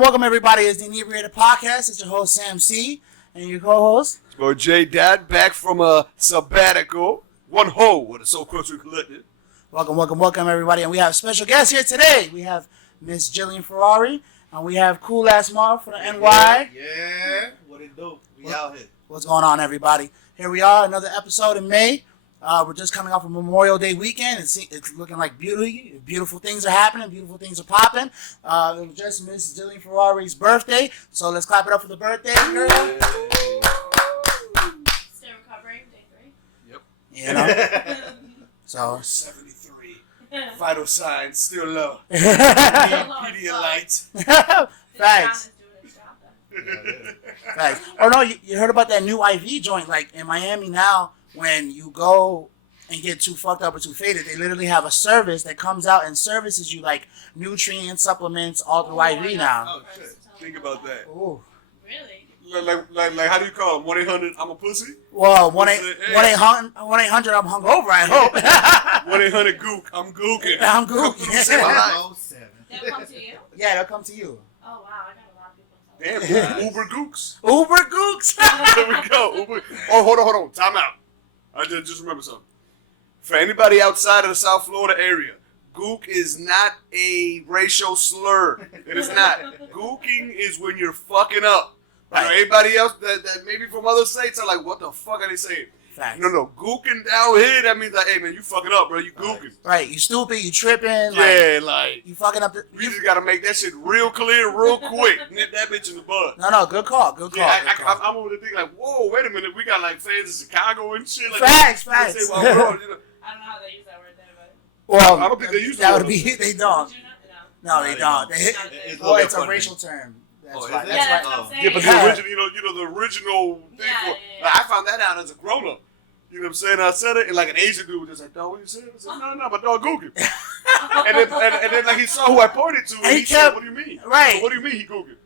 Welcome, everybody. It's the Inebriated podcast. It's your host, Sam C., and your co-host. It's boy JDot, back from a sabbatical. One ho with a Soul Culture Collective. Welcome, everybody. And we have special guests here today. We have Miss Jillian Ferrari, and we have Cool Ass Marv from the NY. Yeah. What it do? We out here. What's going on, everybody? Here we are, another episode in May. We're just coming off of Memorial Day weekend. It's looking like beautiful things are happening. Beautiful things are popping. It was just Miss Jillian Ferrari's birthday. So let's clap it up for the birthday girl. Still recovering, day 3. Yep. You know? So 73. Vital signs still low. Pedialyte. Facts. Facts. Oh no, you heard about that new IV joint? Like in Miami now, when you go and get too fucked up or too faded, they literally have a service that comes out and services you like nutrient supplements all through IV now. Oh shit! Think about that. Ooh. Really? Like how do you call them? 1-800 I'm a pussy. Well, 1-800 I'm hungover. I hope. 1-800 Gook I'm gooking. I'm gooking. They'll come to you? Yeah, they'll come to you. Oh wow, I got a lot of people. Damn, Uber Gooks. Uber Gooks. There we go. Uber. Oh, hold on. Time out. I just remember something. For anybody outside of the South Florida area, gook is not a racial slur. It is not. Gooking is when you're fucking up. Right. Anybody else that maybe from other states are like, what the fuck are they saying? Facts. No. Gooking down here, that means like, hey man, you fucking up, bro. You gooking. Right. You stupid. You tripping. Yeah, like you fucking up. We just gotta make that shit real clear, real quick. Nip that bitch in the bud. No. Good call. Yeah, I'm over there thinking like, whoa, wait a minute. We got like fans in Chicago and shit. Like, Facts. I don't know how they use that word there, but... Well, I don't think they use that. Would be they don't. No, they don't. It's a racial term. That's right. Yeah, that's what I'm saying. Yeah, but the original, the original thing. Yeah. Like, I found that out as a grown up. You know what I'm saying? I said it, and like an Asian dude was just like, "Dog, what you said?" I said, "No, my dog gooking." and then like he saw who I pointed to, and he said, "What do you mean?" Right. So, what do you mean he gooking?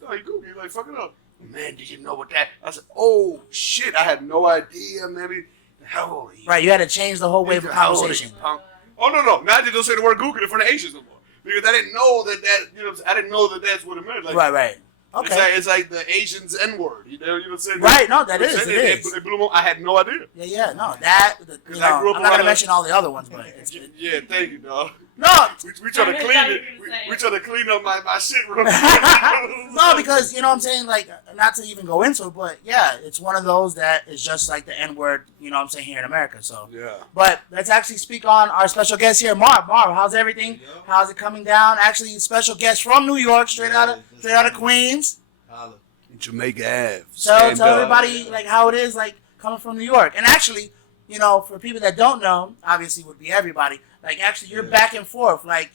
No, he gooking. He's like, fucking up. Man, did you know what that? I said, "Oh shit, I had no idea, man." How old are you? Right, you had to change the whole way of the conversation. Oh no! Now they don't say the word gooking in front of Asians no more because I didn't know that. You know, I didn't know that that's what it meant. Like, right. Okay. It's like the Asians N-word. You know what I'm saying? Right, no, that is. It is. It blew me. I had no idea. Yeah, no. That, I'm not going to mention all the other ones, but it's good. Yeah, thank you, dog. No. We try to clean it. We try to clean up my shit real quick. No, because, you know what I'm saying, like, not to even go into it, but yeah, it's one of those that is just like the N-word, you know what I'm saying, here in America, so. Yeah. But let's actually speak on our special guest here, Marv. Marv, how's everything? How's it coming down? Actually, special guest from New York, straight out of Queens. In Jamaica Ave. So tell everybody like how it is like coming from New York. And actually, you know, for people that don't know, obviously would be everybody. Like actually, you're back and forth. Like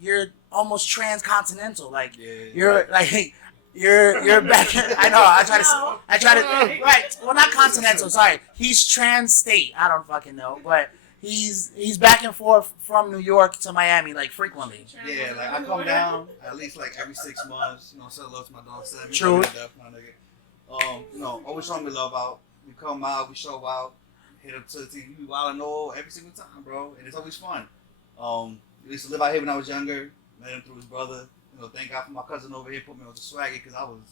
you're almost transcontinental. Like you're like you're back. I know. I try to. Right. Well, not continental. Sorry. He's trans-state. I don't fucking know, but. He's back and forth from New York to Miami like frequently. Yeah, like I come down at least like every 6 months. You know, say hello to my dog Sammy. True. You know, always showing me love out. We come out, we show out, hit up to the TV, we wild and all every single time, bro, and it's always fun. We used to live out here when I was younger. Met him through his brother. You know, thank God for my cousin over here put me on the swagger because I was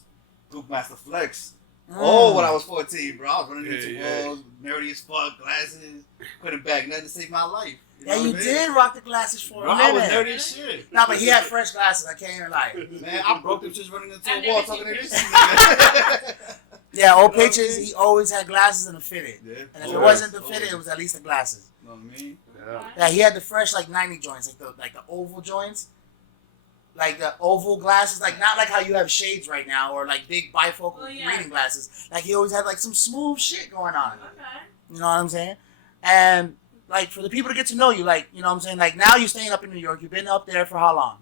Group Master Flex. Oh, when I was 14, bro, I was running into walls, nerdy as fuck, glasses, couldn't bag nothing to save my life. You did rock the glasses for a minute. I was nerdy as shit. No, but he had fresh glasses. I can't even lie. Man, I broke them just running into a wall talking to this nigga. Yeah, old pictures, he always had glasses and a fitted. Yeah. And if it wasn't the fitted, it was at least the glasses. You know what I mean? Yeah, he had the fresh like 90 joints, like the oval joints. Like the oval glasses, like not like how you have shades right now or like big bifocal reading glasses. Like he always had like some smooth shit going on. Okay. You know what I'm saying? And like for the people to get to know you, like you know what I'm saying. Like now you're staying up in New York. You've been up there for how long?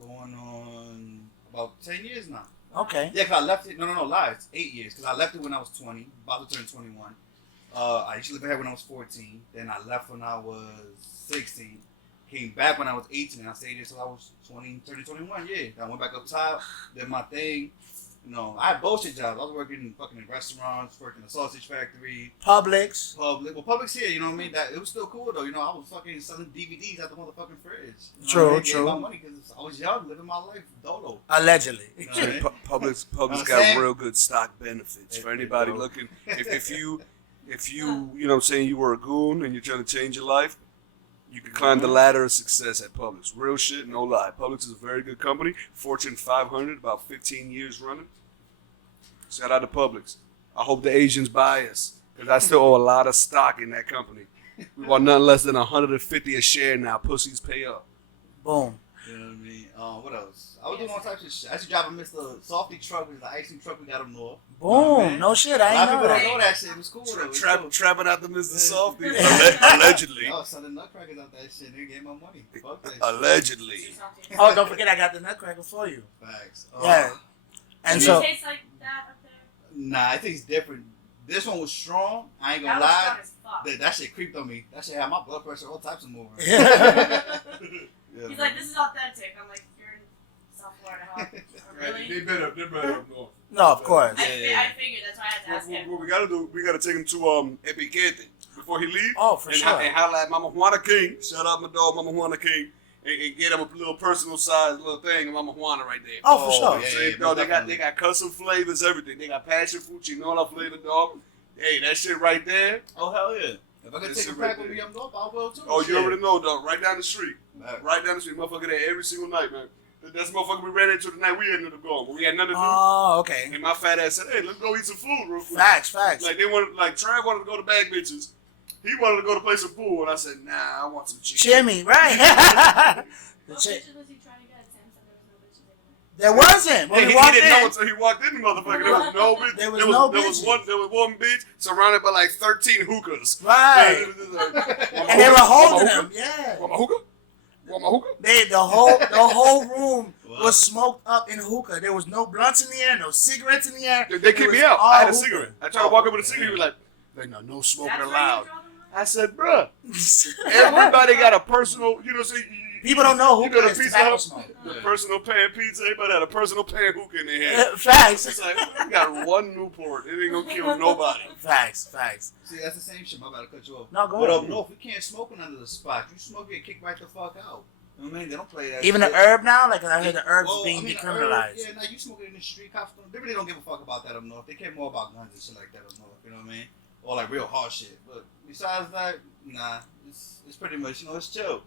Going on about 10 years now. Okay. Yeah, cause I left it. No, lie. It's 8 years. Cause I left it when I was 20, about to turn 21. I used to live here when I was 14. Then I left when I was 16. Came back when I was 18 and I stayed there till I was 20, 21, yeah. I went back up top, did my thing, You know, I had bullshit jobs. I was working in restaurants, working in a sausage factory, Publix. Publix here. You know what I mean? That it was still cool though. You know, I was fucking selling DVDs at the motherfucking fridge. You know True, what I mean? true. Gave my money because I was young, living my life dolo. Allegedly. You know what I mean? Publix Know what I'm got saying? real good stock benefits for There you anybody go. looking. If you you know what I'm saying, you were a goon and you're trying to change your life, you can climb the ladder of success at Publix. Real shit, no lie. Publix is a very good company. Fortune 500, about 15 years running. Shout out to Publix. I hope the Asians buy us because I still owe a lot of stock in that company. We want nothing less than $150 a share now. Pussies pay up. Boom. You know what I mean? What else? I was doing all types of shit. I used to drive a Mr. Softy truck, which is the icing truck we got up north. Boom. No shit. A I lot of ain't people know don't that. know that shit. It was cool though. It was cool. Trapping out the Mr. Softy. Yeah. Allegedly. I was selling nutcrackers out that shit. They gave my money. Fuck that shit. Allegedly. Oh, don't forget I got the nutcracker for you. Facts. Yeah. And Does so, it taste like that up there? Nah, it tastes different. This one was strong. I ain't That gonna was lie. strong as fuck. That shit creeped on me. That shit had my blood pressure, all types of moving. yeah. He's like, this is authentic. I'm like, you're in South Florida, huh? Oh, really? They better up north. No, of course. I figured that's why I had to ask him. What we gotta do, we gotta take him to Inebriated before he leave. Oh, for and sure. And holla at Mama Juana King. Shout out my dog, Mama Juana King. And get him a little personal size little thing of Mama Juana right there. Oh, for sure. yeah. No, they definitely. got custom flavors, everything. They got passion fruit, chinola flavor, dog. Hey, that shit right there. Oh, hell yeah. If I could This take a shit pack right with there. me, I'm up. I will too. Oh, Shit. you already know, dog. Right down the street. Right. Right down the street. Motherfucker there every single night, man. That's the motherfucker we ran into the night we ended up going. But we had nothing to do. Oh, okay. And my fat ass said, hey, let's go eat some food real quick. Facts. Like they wanted, like Trav wanted to go to Bag Bitches. He wanted to go to play some pool, and I said, nah, I want some chicken. Jimmy, right? The What chick- bitches was he trying to get? Sam said there was no bitches anywhere. there wasn't. When He we walked didn't know in, until he walked in the motherfucker. There was no bitch. There was no there was bitches. there was one bitch surrounded by like 13 hookahs. right? Like, it was just like, And they were holding "Want my him. Yeah. hookah? Want my hookah? Want my hookah? The whole room Wow. was smoked up in hookah. There was no blunts in the air, no cigarettes in the air. They It kicked was me out. all I had a hookah. cigarette. I tried to walk up with a cigarette. He was like, no, no smoking That's where allowed. you draw the line? I said, bruh, everybody got a personal, you know, so People don't know you hookah go to is Pizza tobacco Hut, smoke. the Yeah. personal pan pizza, everybody had a personal pan hookah in their hand. Facts. It's like, we got one Newport. It ain't gonna kill nobody. Facts. See, that's the same shit. My bad to cut you off. No, go But ahead. up north, we can't smoke under the spot. You smoke, you get kicked right the fuck out. You know what I mean? They don't play that Even shit. the herb now, like I heard the herbs Well, being I mean, decriminalized. Yeah, now you smoke it in the street. Cops don't, they really don't give a fuck about that up north. They care more about guns and shit like that up north. You know what I mean? Or like real hard shit. But besides that, nah, it's pretty much, you know, it's chill.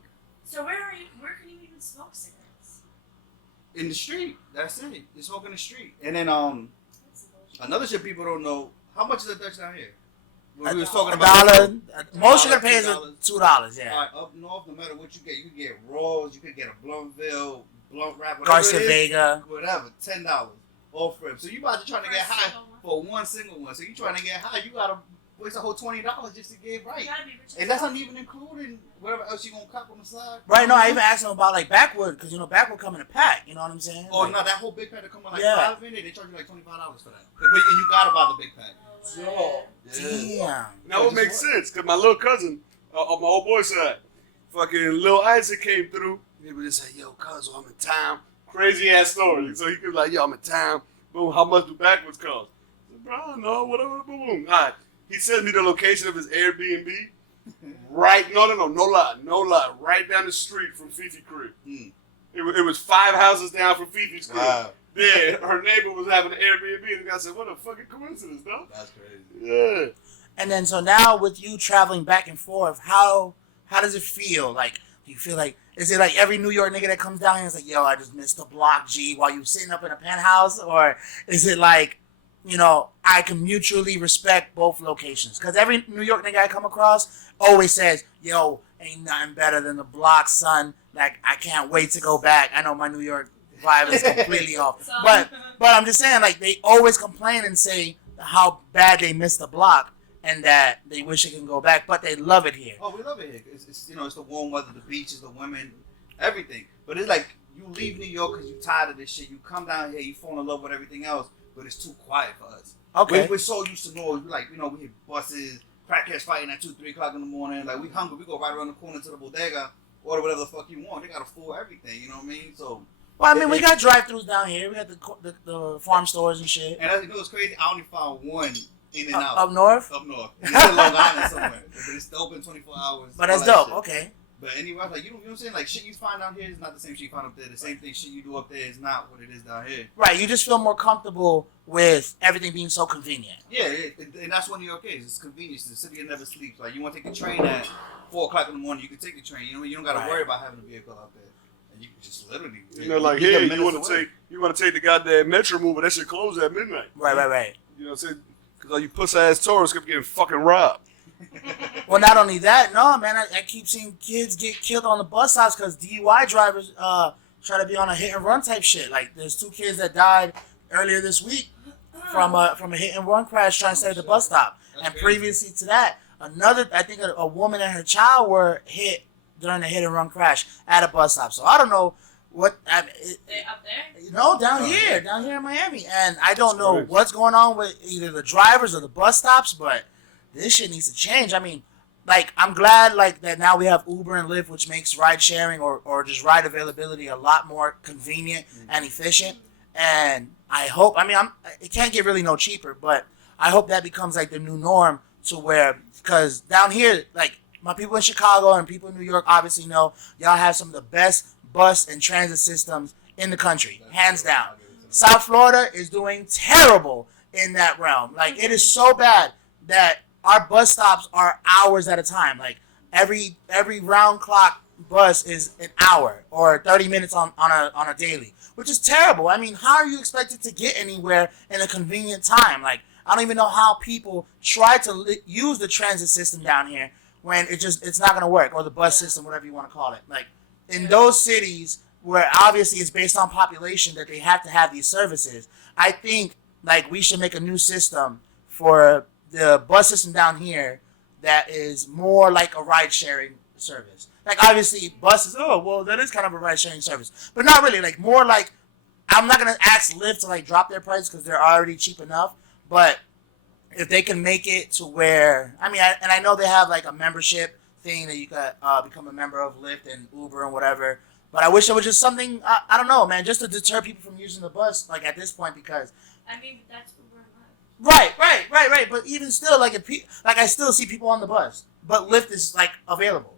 So where can you even smoke cigarettes? In the street, that's it. You smoke in the street. And then That's some bullshit. another shit people don't know. How much is a Dutch down here? When we was A talking about dollar. Most you $1, can pay is $2. $2. Yeah. Alright, up north, no matter what you get, you can get rolls, you could get a Bluntville, blunt wrap, whatever Garcia it is, Vega. whatever, $10 off rip. So you about to try to get For a high single one. for one single one. So you trying to get high, you gotta waste a whole $20 just to get right. You gotta be rich And that's not even including whatever else you gonna cop on the side. Right. No, I even asked them about like backwood because backwood come in a pack. You know what I'm saying? Oh Like, no, that whole big pack that come with like Yeah. 5 in it, they charge you like $25 for that. But and you gotta buy the big pack. No way. Damn. Now it makes sense, because my little cousin, on my old boy side, fucking Lil Isaac came through. He would just say, yo, cuz, I'm in town. Crazy ass story. So he could be like, yo, I'm in town. Boom, how much do backwoods cost? I said, bro, no, whatever, boom, boom. All right. He sends me the location of his Airbnb. Right, no lie. Right down the street from Fifi crib. Mm. It was 5 houses down from Fifi's crib. Wow, Yeah, her neighbor was having an Airbnb, and the guy said, what a fucking coincidence, dog. that's crazy. Yeah. And then so now with you traveling back and forth, how does it feel? Like, do you feel like, is it like every New York nigga that comes down here is like, yo, I just missed the block G while you sitting up in a penthouse? Or is it like, I can mutually respect both locations? Because every New York nigga I come across always says, yo, ain't nothing better than the block, son. Like, I can't wait to go back. I know my New York vibe is completely off. So- But I'm just saying, like, they always complain and say how bad they miss the block and that they wish it can go back, but they love it here. Oh, we love it here. It's it's the warm weather, the beaches, the women, everything. But it's like you leave New York because you're tired of this shit. You come down here, you fall in love with everything else, but it's too quiet for us. Okay. We're so used to noise. We hear buses, crackheads fighting at 2, 3 o'clock in the morning. Like, we hungry. We go right around the corner to the bodega, order whatever the fuck you want. They got a full everything, you know what I mean? So, Well, I mean, we got drive-thrus down here. We got the farm stores and shit. And I know it's crazy. I only found one in and out. Up north? Up north. It's in Long Island somewhere. But it's open 24 hours. But that's all that dope. shit. Okay. But anyway, like, you know what I'm saying? Like, shit you find down here is not the same shit you find up there. The same thing shit you do up there is not what it is down here. Right. You just feel more comfortable with everything being so convenient. Yeah, and that's one of your okay. It's convenience. The city never sleeps. Like, you want to take the train at 4 o'clock in the morning, you can take the train. You know, you don't got to worry about having a vehicle out there. And you can just literally, you know, like here, you want to take the goddamn metro mover. That shit close at midnight. Right. You know what I'm saying? Because all you puss ass tourists kept getting fucking robbed. Well, not only that, no, man, I keep seeing kids get killed on the bus stops because DUI drivers try to be on a hit and run type shit. Like, there's 2 kids that died earlier this week from a hit and run crash trying to stay at the bus stop. And previously to that, I think a woman and her child were hit during a hit and run crash at a bus stop. So I don't know what Up there? No, down here in Miami, and I don't know what's going on with either the drivers or the bus stops, but this shit needs to change. I mean, like, I'm glad like that now we have Uber and Lyft, which makes ride sharing or just ride availability a lot more convenient and efficient. And I hope, I mean, it can't get really no cheaper, but I hope that becomes like the new norm to where, because down here, like, my people in Chicago and people in New York obviously know y'all have some of the best bus and transit systems in the country, hands down. South Florida is doing terrible in that realm. Like, it is so bad that our bus stops are hours at a time. Like, every round clock bus is an hour or 30 minutes on a daily, which is terrible. I mean, how are you expected to get anywhere in a convenient time? Like, I don't even know how people try to use the transit system down here when it's not going to work, or the bus system, whatever you want to call it. Like, in those cities where obviously it's based on population that they have to have these services, I think, like, we should make a new system for the bus system down here that is more like a ride-sharing service. Like, obviously, buses, that is kind of a ride-sharing service. But not really. Like, more like, I'm not going to ask Lyft to, like, drop their price because they're already cheap enough. But if they can make it to where, I mean, I know they have, like, a membership thing that you could become a member of Lyft and Uber and whatever. But I wish it was just something, I don't know, man, just to deter people from using the bus, like, at this point, because... I mean, that's Uber and Lyft. Right. But even still, like, I still see people on the bus, but Lyft is, like, available.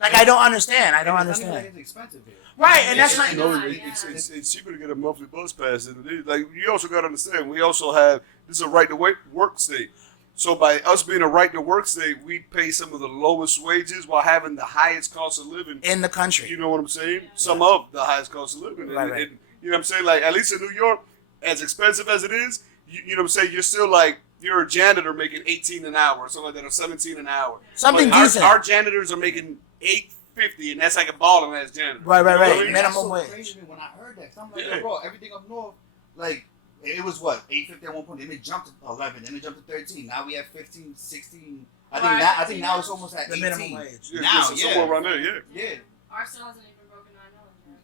Like, I don't understand. It's expensive here. Right, and that's you know, it's cheaper to get a monthly bus pass than it is. Like, you also got to understand, we also have, this is a right to work state. So by us being a right to work state, we pay some of the lowest wages while having the highest cost of living in the country. You know what I'm saying? Yeah. Some of the highest cost of living. Right. And, you know what I'm saying? Like, at least in New York, as expensive as it is, you know what I'm saying? You're still like, you're a janitor making $18 an hour or something like that, or $17 an hour. Something like decent. Our janitors are making $8.50, and that's like a balling ass janitor. Right. You know what I mean? Minimum wage. That's so crazy to me when I heard that. I'm like, bro, everything up north, like, it was what, $8.50 at one point. Then it jumped to 11. Then it jumped to 13. Now we have 15, 16. I think now it's almost at the 18. minimum wage. Yeah, somewhere around there. Yeah. Our still hasn't even broken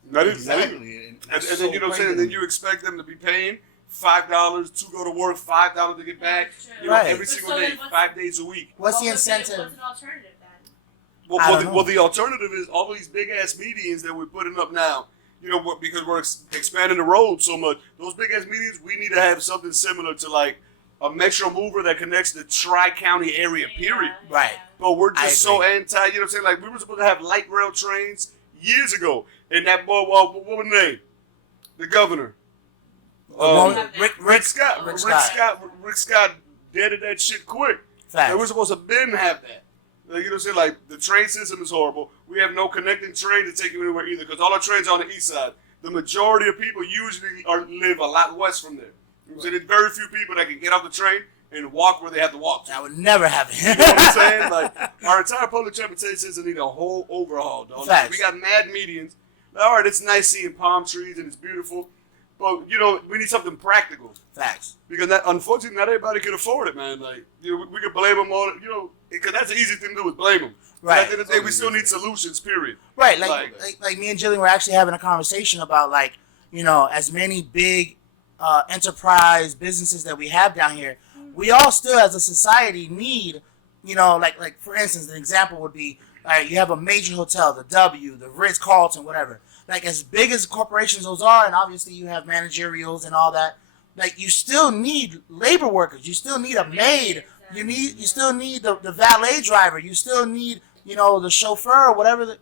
$9. That is exactly. And then you know what I'm saying. Then you expect them to be paying $5 to go to work, $5 to get back. You know, every single day, 5 days a week. What's the incentive? What's an alternative then? Well, the alternative is all these big ass medians that we're putting up now. You know, because we're expanding the road so much. Those big ass medians, we need to have something similar to like a metro mover that connects the tri-county area. Period. Yeah. Right. But we're just so anti. You know what I'm saying? Like, we were supposed to have light rail trains years ago, and that boy, what was the name? The governor. Rick Scott. Rick Scott deaded that shit quick. Fact. And we're supposed to have that. Like, you know what I'm saying? Like, the train system is horrible. We have no connecting train to take you anywhere either, because all our trains are on the east side. The majority of people usually live a lot west from there. You know what I'm saying? There's very few people that can get off the train and walk where they have to walk to. That would never happen. You know what I'm saying? Like, our entire public transportation system need a whole overhaul, dog. Facts. We got mad medians. All right, it's nice seeing palm trees and it's beautiful, but, you know, we need something practical. Facts. Because unfortunately, not everybody can afford it, man. Like, you know, we could blame them on, you know, because that's the easy thing to do is blame them. Right. But at the end of the day, we still need solutions, period. Right. Like me and Jillian were actually having a conversation about, like, you know, as many big enterprise businesses that we have down here, we all still as a society need, you know, like for instance, the example would be, you have a major hotel, the W, the Ritz-Carlton, whatever. like as big as corporations those are, and obviously you have managerials and all that. Like you still need labor workers. You still need a maid. You still need the valet driver. You still need the chauffeur or whatever. Live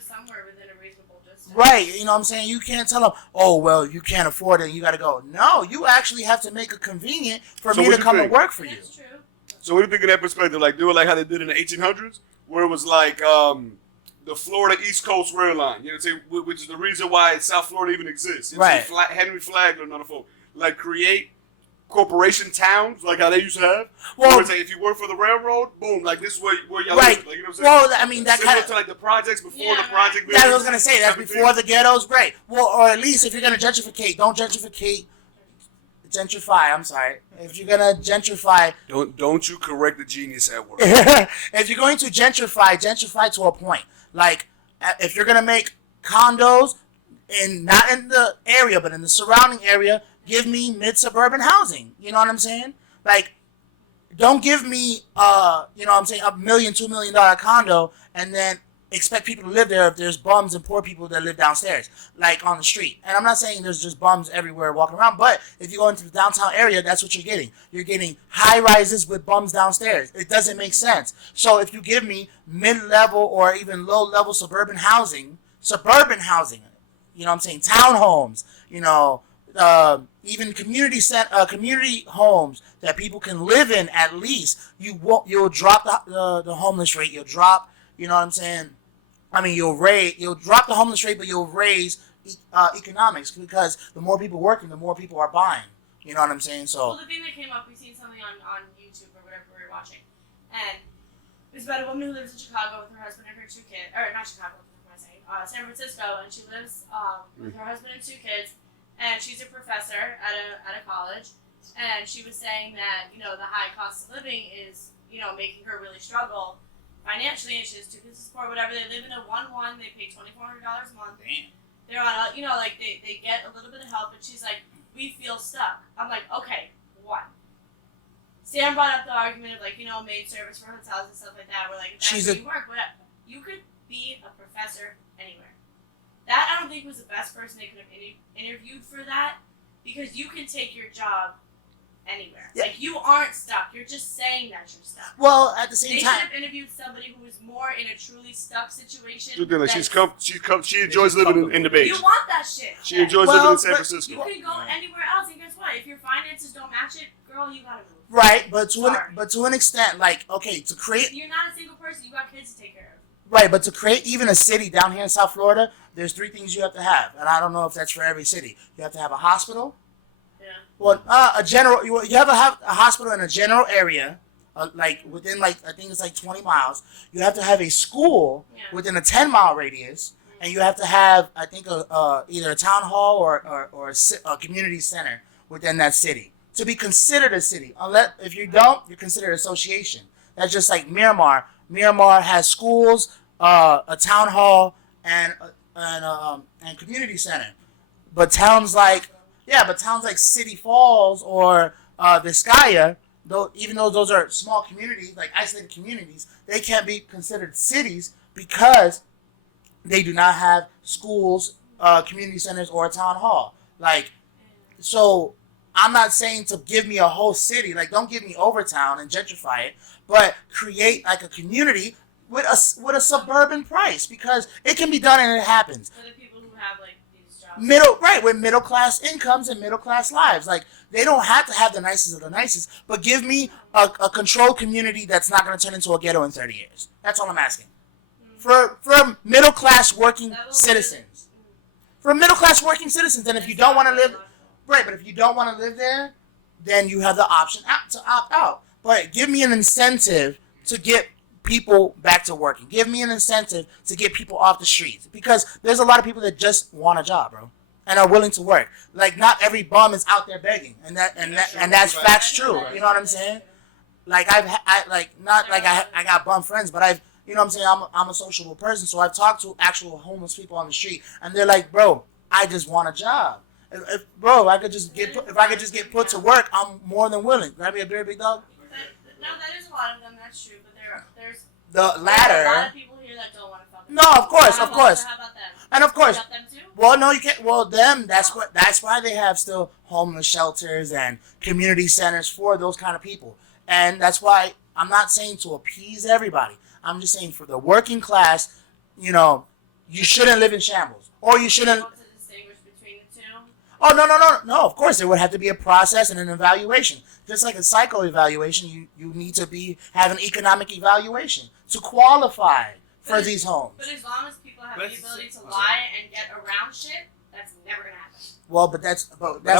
somewhere within a reasonable distance. Right. You know what I'm saying? You can't tell them, oh well, you can't afford it and you got to go. No, you actually have to make it convenient for me to come and work for you. That's true. So what do you think of that perspective? Like do it like how they did in the 1800s, where it was like the Florida East Coast Rail Line. You know what I'm saying? Which is the reason why South Florida even exists. Right. Henry Flagler and other folk. Like create corporation towns, like how they used to have. Well, where it's like if you work for the railroad, boom, like this is where y'all right. live. Like, you know what I'm saying? Well, I mean that Similar kind of to like the projects before the project. That's what I was gonna say. That's before the ghettos, great. Well, or at least if you're gonna gentrificate, don't gentrificate. Gentrify. I'm sorry. If you're gonna gentrify, don't you correct the genius at work. if you're going to gentrify to a point. Like if you're gonna make condos not in the area, but in the surrounding area, give me mid-suburban housing. You know what I'm saying? Like, don't give me, $1 million, $2 million condo and then expect people to live there if there's bums and poor people that live downstairs, like on the street. And I'm not saying there's just bums everywhere walking around, but if you go into the downtown area, that's what you're getting. You're getting high-rises with bums downstairs. It doesn't make sense. So if you give me mid-level or even low-level suburban housing, you know what I'm saying, townhomes, even community homes that people can live in, at least you'll drop the homeless rate. You'll drop, you know what I'm saying? I mean, you'll drop the homeless rate, but you'll raise economics because the more people working, the more people are buying. You know what I'm saying? So. Well, the thing that came up, we seen something on YouTube or whatever we were watching, and it was about a woman who lives in Chicago with her husband and her 2 kids, or not Chicago, what am I saying? San Francisco, and she lives with her husband and 2 kids. And she's a professor at a college, and she was saying that the high cost of living is making her really struggle financially, and she has 2 kids to support, whatever. They live in a 1-1. They pay $2,400 a month. Damn. They're on they get a little bit of help, and she's like, we feel stuck. I'm like, okay, what? Sam brought up the argument of maid service for hotels and stuff like that. Where that's where you work, but you could be a professor anywhere. That I don't think was the best person they could have interviewed for that, because you can take your job anywhere. Yeah. Like you aren't stuck. You're just saying that you're stuck. Well, at the same they time, should have interviewed somebody who was more in a truly stuck situation. She enjoys living in the Bay. You want that shit. She enjoys living in San Francisco. You can go anywhere else, and guess what? If your finances don't match it, girl, you gotta move. Right, but to an extent, to create. You're not a single person. You got kids to take care of. Right, but to create even a city down here in South Florida, there's 3 things you have to have, and I don't know if that's for every city. You have to have a hospital. Yeah. Well, you have a hospital in a general area, within I think it's 20 miles. You have to have a school within a 10-mile radius, and you have to have I think either a town hall or a community center within that city to be considered a city. Unless if you don't, you're considered association. That's just like Miramar. Miramar has schools, a town hall, and community center. But towns like City Falls or Vizcaya, even though those are small communities, like isolated communities, they can't be considered cities because they do not have schools, community centers, or a town hall. So I'm not saying to give me a whole city. Don't give me Overtown and gentrify it, but create a community with a suburban price, because it can be done and it happens. For the people who have these jobs. With middle class incomes and middle class lives. They don't have to have the nicest of the nicest, but give me a controlled community that's not going to turn into a ghetto in 30 years. That's all I'm asking. For middle class working citizens. For middle class working citizens, and if you don't want to live. Right, but if you don't want to live there, then you have the option to opt out. But give me an incentive to get people back to working. Give me an incentive to get people off the streets. Because there's a lot of people that just want a job, bro, and are willing to work. Not every bum is out there begging, and that's facts true. You know what I'm saying? I got bum friends, but I've, you know what I'm saying, I'm a sociable person, so I've talked to actual homeless people on the street, and they're like, bro, I just want a job. If I could just get put to work, I'm more than willing. Grab me a beer, big dog. No, that is a lot of them. That's true, but there's The a lot latter. of people here that don't want to fuck. No, of course, of course. So how about them? And of course. You got them too? Well, no, you can't. Well, that's why they have still homeless shelters and community centers for those kind of people. And that's why I'm not saying to appease everybody. I'm just saying for the working class, you shouldn't live in shambles. Or you shouldn't. Want to distinguish between the two? Oh, no. Of course, there would have to be a process and an evaluation. Just like a psycho evaluation, you need to have an economic evaluation to qualify for these homes. But as long as people have But the it's- ability to lie and get around shit, that's never gonna happen. Well, but that's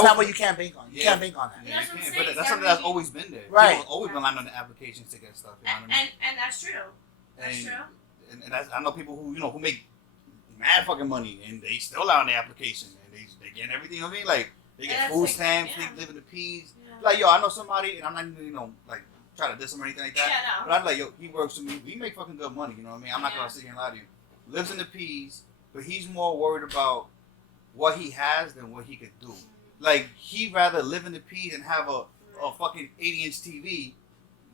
not what you can't bank on. You can't bank on that. Yeah, That's you what I'm can't. saying, But that's so something that's every- always been there. Right. People always been lying on the applications to get stuff. You know what I mean? And that's true. That's And- true. And that's, I know people who make mad fucking money and they still lie on the application and they get everything. You know what I mean? Like they And get that's food like- stamps, yeah. they live in the peas. Yeah. Like yo, I know somebody and I'm not even like trying to diss him or anything like that. Yeah, no. But I'm like yo, he works for me. He make fucking good money. You know what I mean? I'm not Yeah. gonna sit here and lie to you. Lives in the peas, but he's more worried about what he has than what he could do. Like he'd rather live in the peas and have a fucking 80-inch TV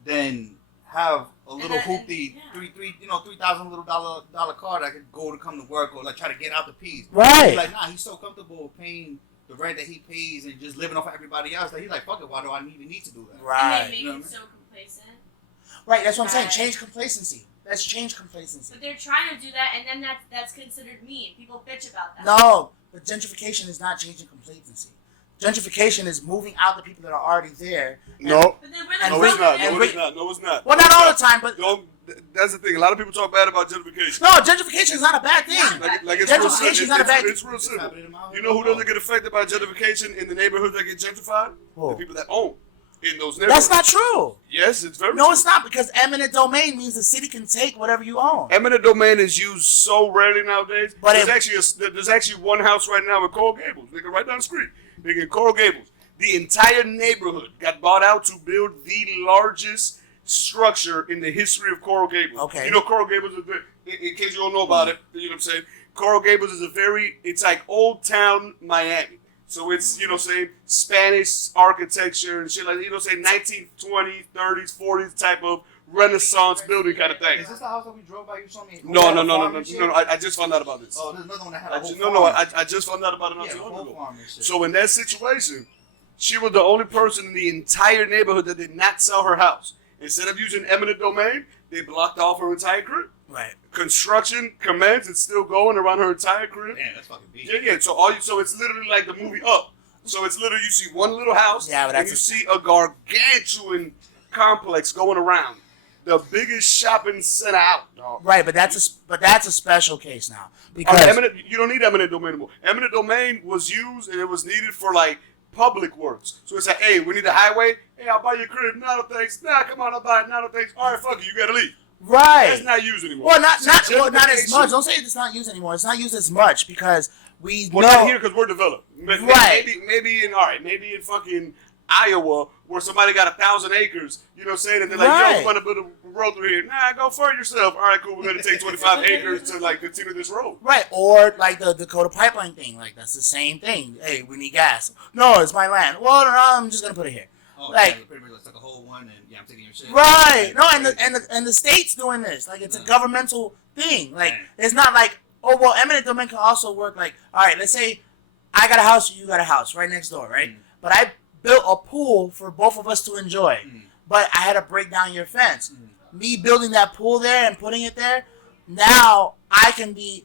than have a little that- hoopty yeah. $3,000 little dollar car that could go to come to work or like try to get out the peas. Right. He's like, nah, he's so comfortable paying the rent that he pays and just living off of everybody else that he's like, fuck it, why do I even need to do that? And Right. they make You know it what I so complacent. Right, that's what I'm saying. Right. Change complacency. Let's change complacency. But they're trying to do that, and then that's considered mean. People bitch about that. No, but gentrification is not changing complacency. Gentrification is moving out the people that are already there. No. But then we're And No, we- it's not. and No, we- it's not. No, it's not. Well, not all the time, but Don't. That's the thing. A lot of people talk bad about gentrification. no, gentrification is not a bad thing. Like it's real Gentrification simple. is not a bad- It's real It's simple. happening in my hood. You know who doesn't get affected by gentrification in the neighborhoods that get gentrified? Who? The people that own in those neighborhoods. That's not true. Yes, it's very No, true. it's not, because eminent domain means the city can take whatever you own. Eminent domain is used so rarely nowadays. But there's actually one house right now in Coral Gables. Nigga, right down the street. Nigga, in Coral Gables. The entire neighborhood got bought out to build the largest structure in the history of Coral Gables. Okay. You know Coral Gables is in case you don't know about it, you know what I'm saying? Coral Gables is it's like old town Miami. So it's, Spanish architecture and shit like, 1920s, 30s, 40s type of Renaissance building kind of thing. Is this the house that we drove by? You saw me. No. Farm and shit? I just found out about this. Oh, there's another one that had a whole No, farm. I just found out about it not Yeah, too a long whole ago. farm and shit. So in that situation, she was the only person in the entire neighborhood that did not sell her house. Instead of using eminent domain, they blocked off her entire crib. Right. Construction commenced. It's still going around her entire crib. Damn, that's fucking big. Yeah. So it's literally like the movie Up. So it's literally you see one little house, Yeah, but and you see a gargantuan complex going around. The biggest shopping center out, dog. Right, but that's a special case now, Oh, because you don't need eminent domain anymore. Eminent domain was used and it was needed for like public works. So it's like, hey, we need a highway. Hey, I'll buy your crib. No, thanks. Nah, come on, I'll buy it. No, thanks. All right, fuck you. You gotta leave. right. That's not used anymore. Well, not So as gentrification- much. Don't say it's not used anymore. It's not used as much because we Well, not know. here because we're developed. Right. Maybe in fucking Iowa where somebody got 1,000 acres. You know what I'm saying? And they're like, Right. yo, we want to build a road through here. Nah, go for it yourself. All right, cool. We're gonna take 25 acres to like continue this road. Right, or like the Dakota pipeline thing. Like that's the same thing. Hey, we need gas. No, it's my land. Well, no, I'm just gonna put it here. Oh, Like- yeah, pretty much like took a whole one and yeah, I'm taking your shit. Right. No, and the state's doing this. Like it's a governmental thing. Like it's not like, oh well, eminent domain can also work. Like, all right, let's say I got a house, you got a house right next door, right? But I built a pool for both of us to enjoy. But I had to break down your fence. Me building that pool there and putting it there, now I can be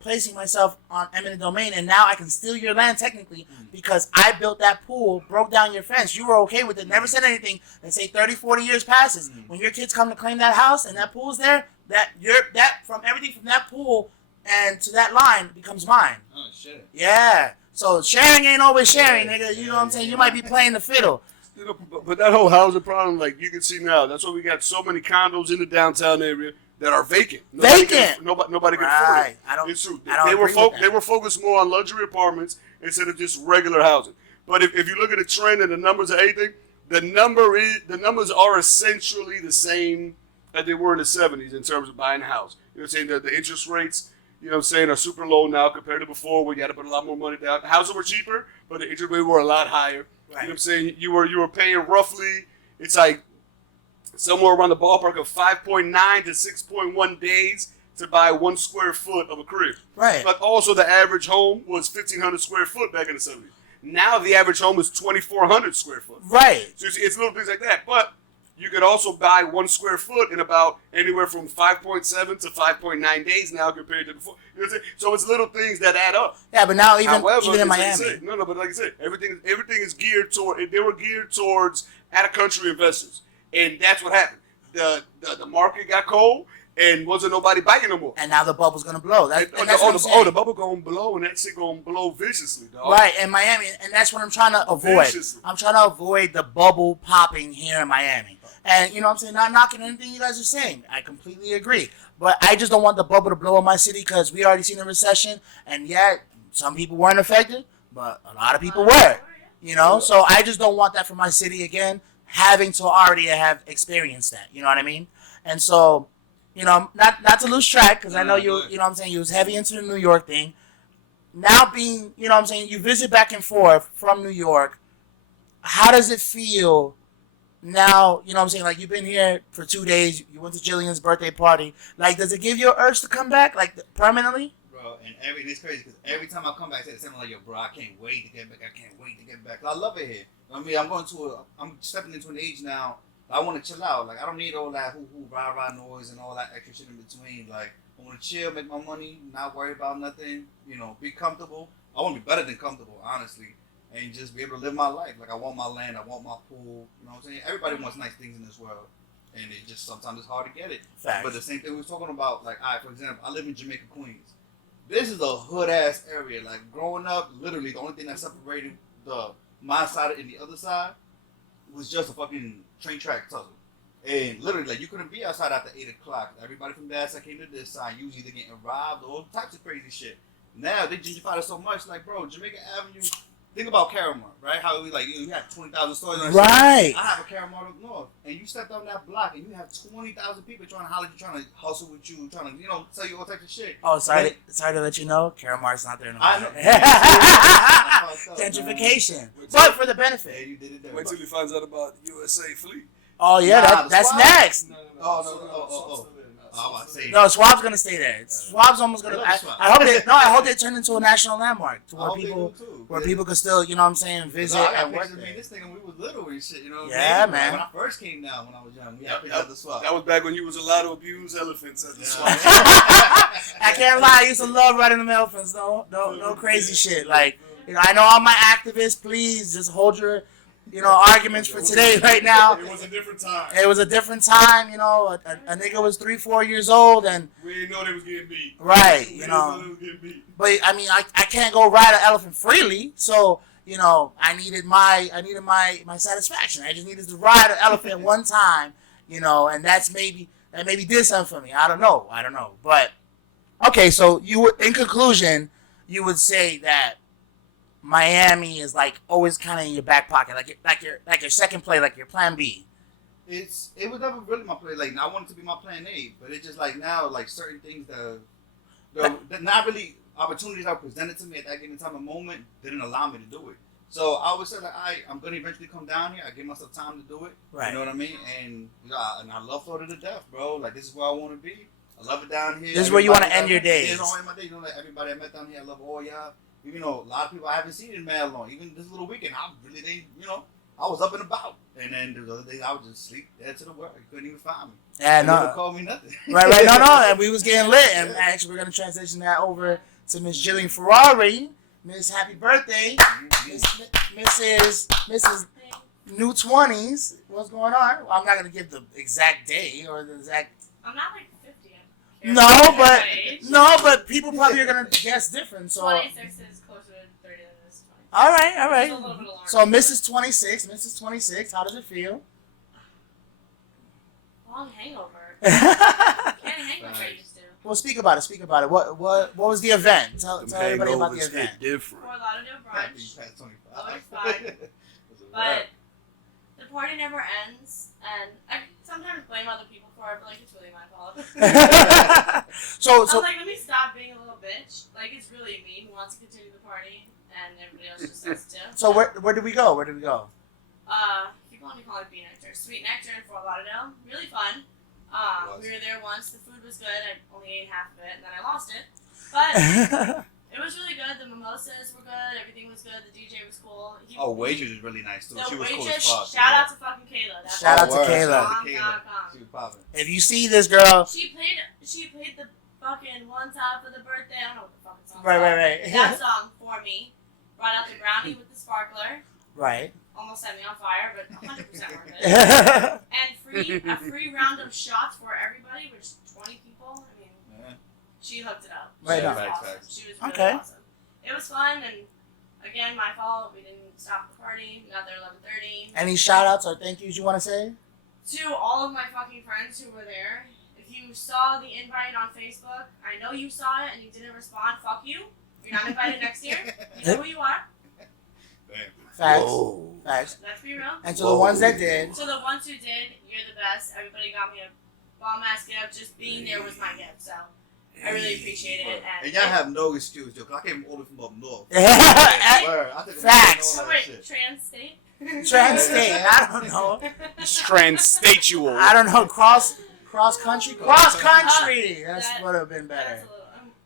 placing myself on eminent domain, and now I can steal your land technically because I built that pool, broke down your fence. You were okay with it, never said anything. And say 30, 40 years passes, when your kids come to claim that house and that pool's there, that from everything from that pool and to that line becomes mine. Oh shit. Yeah. So sharing ain't always sharing, nigga. You know what I'm saying? You might be playing the fiddle. You know, but that whole housing problem, like you can see now, that's why we got so many condos in the downtown area that are vacant. Nobody can afford Right. it. It's true. I don't They were agree with that. they were focused more on luxury apartments instead of just regular housing. But if you look at the trend and the numbers of anything, the numbers are essentially the same that they were in the 70s in terms of buying a house. You know what I'm saying? The interest rates, you know what I'm saying, are super low now compared to before where you had to put a lot more money down. Houses were cheaper, but the interest rates were a lot higher. Right. You know what I'm saying? You were paying roughly, it's like somewhere around the ballpark of 5.9 to 6.1 days to buy 1 square foot of a crib. Right. But also the average home was 1,500 square foot back in the 70s. Now the average home is 2,400 square foot. Right. So it's little things like that. But you could also buy 1 square foot in about anywhere from 5.7 to 5.9 days now compared to before. You know what I'm saying? So it's little things that add up. Yeah, but now even However, in like Miami. but like I said, everything is geared toward. They were geared towards out of country investors, and that's what happened. The market got cold, and wasn't nobody biting no more. And now the bubble's gonna blow. That's what I'm the saying. bubble gonna blow, and that shit gonna blow viciously, dog. Right, in Miami, and that's what I'm trying to avoid. Viciously. I'm trying to avoid the bubble popping here in Miami. And you know what I'm saying? Not knocking anything you guys are saying. I completely agree. But I just don't want the bubble to blow in my city because we already seen a recession, and yet some people weren't affected, but a lot of people were. You know, so I just don't want that for my city again, having to already have experienced that. You know what I mean? And so, you know, not to lose track, because I know you know what I'm saying, you was heavy into the New York thing. Now being, you know what I'm saying, you visit back and forth from New York, how does it feel now, you know what I'm saying, like you've been here for 2 days, you went to Jillian's birthday party, like does it give you an urge to come back, like permanently? Bro, and it's crazy because every time I come back, I say the same thing, like, yo, bro, I can't wait to get back. I can't wait to get back. I love it here. I mean, I'm stepping into an age now. I want to chill out. Like, I don't need all that hoo rah noise and all that extra shit in between. Like, I want to chill, make my money, not worry about nothing. You know, be comfortable. I want to be better than comfortable, honestly, and just be able to live my life. Like, I want my land. I want my pool. You know what I'm saying? Everybody wants nice things in this world, and it just sometimes it's hard to get it. Facts. But the same thing we were talking about, like, for example, I live in Jamaica, Queens. This is a hood ass area. Like growing up, literally the only thing that separated my side and the other side was just a fucking train track tussle. And literally, like you couldn't be outside after 8 o'clock. Everybody from that side came to this side. You was either getting robbed or all types of crazy shit. Now they gentrified it so much. Like, bro, Jamaica Avenue. Think about Caramar, right? How we like you have 20,000 stores. On Right. I have a Caramar up north, and you step down that block, and you have 20,000 people trying to holler at you, trying to hustle with you, trying to tell you all types of shit. Oh, sorry to let you know, Caramar's not there no more. I know. Gentrification, but for the benefit. Yeah, you did it there. Wait till he finds out about USA Fleet. Oh yeah, Nah, that's Swab? next. Oh. I was about to say. No, Swab's gonna stay there. Swab's almost gonna. I hope they turn into a national landmark to where people can still, you know what I'm saying, visit and work there. This thing when we was little and shit, you know. Yeah, man. When I first came down when I was young, we had to pick the Swab. That was back when you was allowed to abuse elephants at the swamp. I can't lie, I used to love riding them elephants. No crazy shit. Like, you know, I know all my activists. Please just hold your, you know, arguments for today right now. It was a different time. It was a different time, you know. A nigga was 3-4 years old, and we didn't know they was getting beat. right, We you didn't know. they was getting beat. But I mean, I can't go ride an elephant freely, so you know, I needed my satisfaction. I just needed to ride an elephant one time, you know, and that maybe did something for me. I don't know, but okay. So in conclusion, you would say that Miami is like always kind of in your back pocket, like your second play, like your plan B. It was never really my play. Like I wanted to be my plan A, but it's just like now, like certain things that not really opportunities that were presented to me at that given time and moment didn't allow me to do it. So I always said like, I'm gonna eventually come down here. I give myself time to do it. Right. You know what I mean? And I love Florida to death, bro. Like this is where I want to be. I love it down here. This is where you want to end your days. Yeah, no, end my days. You know, like everybody I met down here, I love all y'all. You know, a lot of people I haven't seen in mad long. Even this little weekend, I was up and about. And then the other days, I would just sleep dead to the world. You couldn't even find me. Yeah, You no. never called me nothing. Right, no, and we was getting lit, and actually we're gonna transition that over to Miss Jillian Ferrari. Miss Happy Birthday, Mrs. New 20s. What's going on? Well, I'm not gonna give the exact day or the exact. I'm not like 50. No, but people probably are gonna guess different. So 26 is closer to 30 than this 20. all right. It's a little bit alarming. So Mrs. 26, how does it feel? Long hangover. Can't hang like I used to. Well, speak about it. What was the event? Tell everybody about the event. Different. Fort Lauderdale brunch. Past 25. Always fine. But the party never ends, and I sometimes blame other people for it, but like it's really my fault. So I was like, let me stop being a little bitch. Like it's really me who wants to continue the party, and everybody else just says to. So where did we go? People only call it Phoenix or Sweet Nectar in Fort Lauderdale. Really fun. We were there once. The food was good. I only ate half of it, and then I lost it. But it was really good. The mimosas were good. Everything was good. The DJ was cool. Waitress is really nice too. The She was cool waitress, as fuck. shout out to fucking Kayla. Shout out to word. Kayla. Shout out to Kayla. She was popping. If you see this girl, She played the fucking One Time for the Birthday. I don't know what the fucking song. right. That song for me. Brought out the brownie with the sparkler. Right. Almost set me on fire, but 100% worth it. And a free round of shots for everybody, which 20 people. I mean, she hooked it up. Right She was on. awesome. She was really Okay. awesome. It was fun, and again, my fault. We didn't stop the party. We got there 11:30. Any shout outs or thank yous you want to say? To all of my fucking friends who were there, if you saw the invite on Facebook, I know you saw it and you didn't respond. Fuck you. You're not invited next year. You know who you are. Facts. Whoa. Facts. Let's be real. And to the ones that did, So the ones who did, you're the best. Everybody got me a bomb ass gift. Just being there was my gift. So I really appreciate it. And y'all have no excuse, yo, 'cause I came all the way from up north. Facts. Word. I took a Facts. all Oh that wait, shit. trans-state? Trans-state. I don't know. Transtatual. I don't know. Cross country. Cross country. That's That- would have been That's better.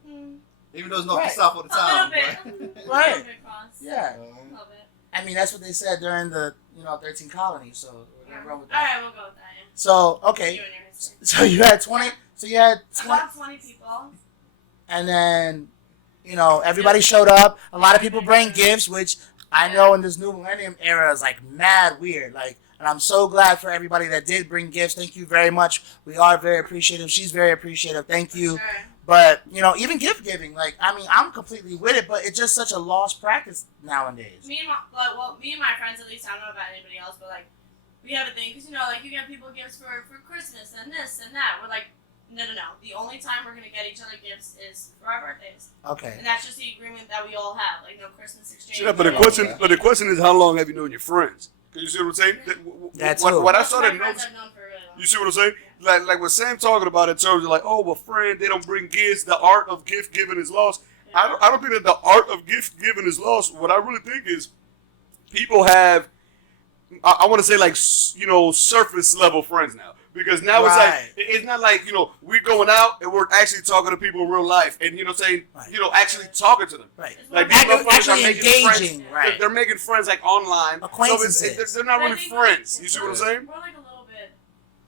a little, Even though it's north Right. and south all the a little time. bit. Right. A little bit cross. Yeah. A little bit. I mean, that's what they said during the 13 colonies. So we're gonna run with that. Alright, we'll go with that. Yeah. So You okay. and your history. So you had 20. So you had 20, About 20 people. and then everybody showed up. A lot of people bring gifts, which I know in this new millennium era is like mad weird. Like, and I'm so glad for everybody that did bring gifts. Thank you very much. We are very appreciative. She's very appreciative. Thank you. Sure. But even gift giving, like, I mean, I'm completely with it, but it's just such a lost practice nowadays. Me and my friends, at least, I don't know about anybody else, but like, we have a thing, because like, you get people gifts for Christmas and this and that. We're like, no. The only time we're gonna get each other gifts is for our birthdays, Okay. and that's just the agreement that we all have. Like, no Christmas exchange. Yeah, but the question is, how long have you known your friends? Cause you see what I'm saying? That's what I Most of started my friends noticing. I've known for a really long You see what I'm saying? Like what Sam talking about in terms of like, oh, well, friend, they don't bring gifts. The art of gift giving is lost. time. I don't think that the art of gift giving is lost. What I really think is people have, I want to say like, surface level friends now. Because now it's Right. like, it's not like, we're going out and we're actually talking to people in real life. And, saying, Right. actually talking to them. Right. It's more Like, these about- motherfuckers Actually are making friends. engaging, right. They're making friends like online. Acquaintances. They're not But I really think friends. You see what I'm saying? We're like a little bit.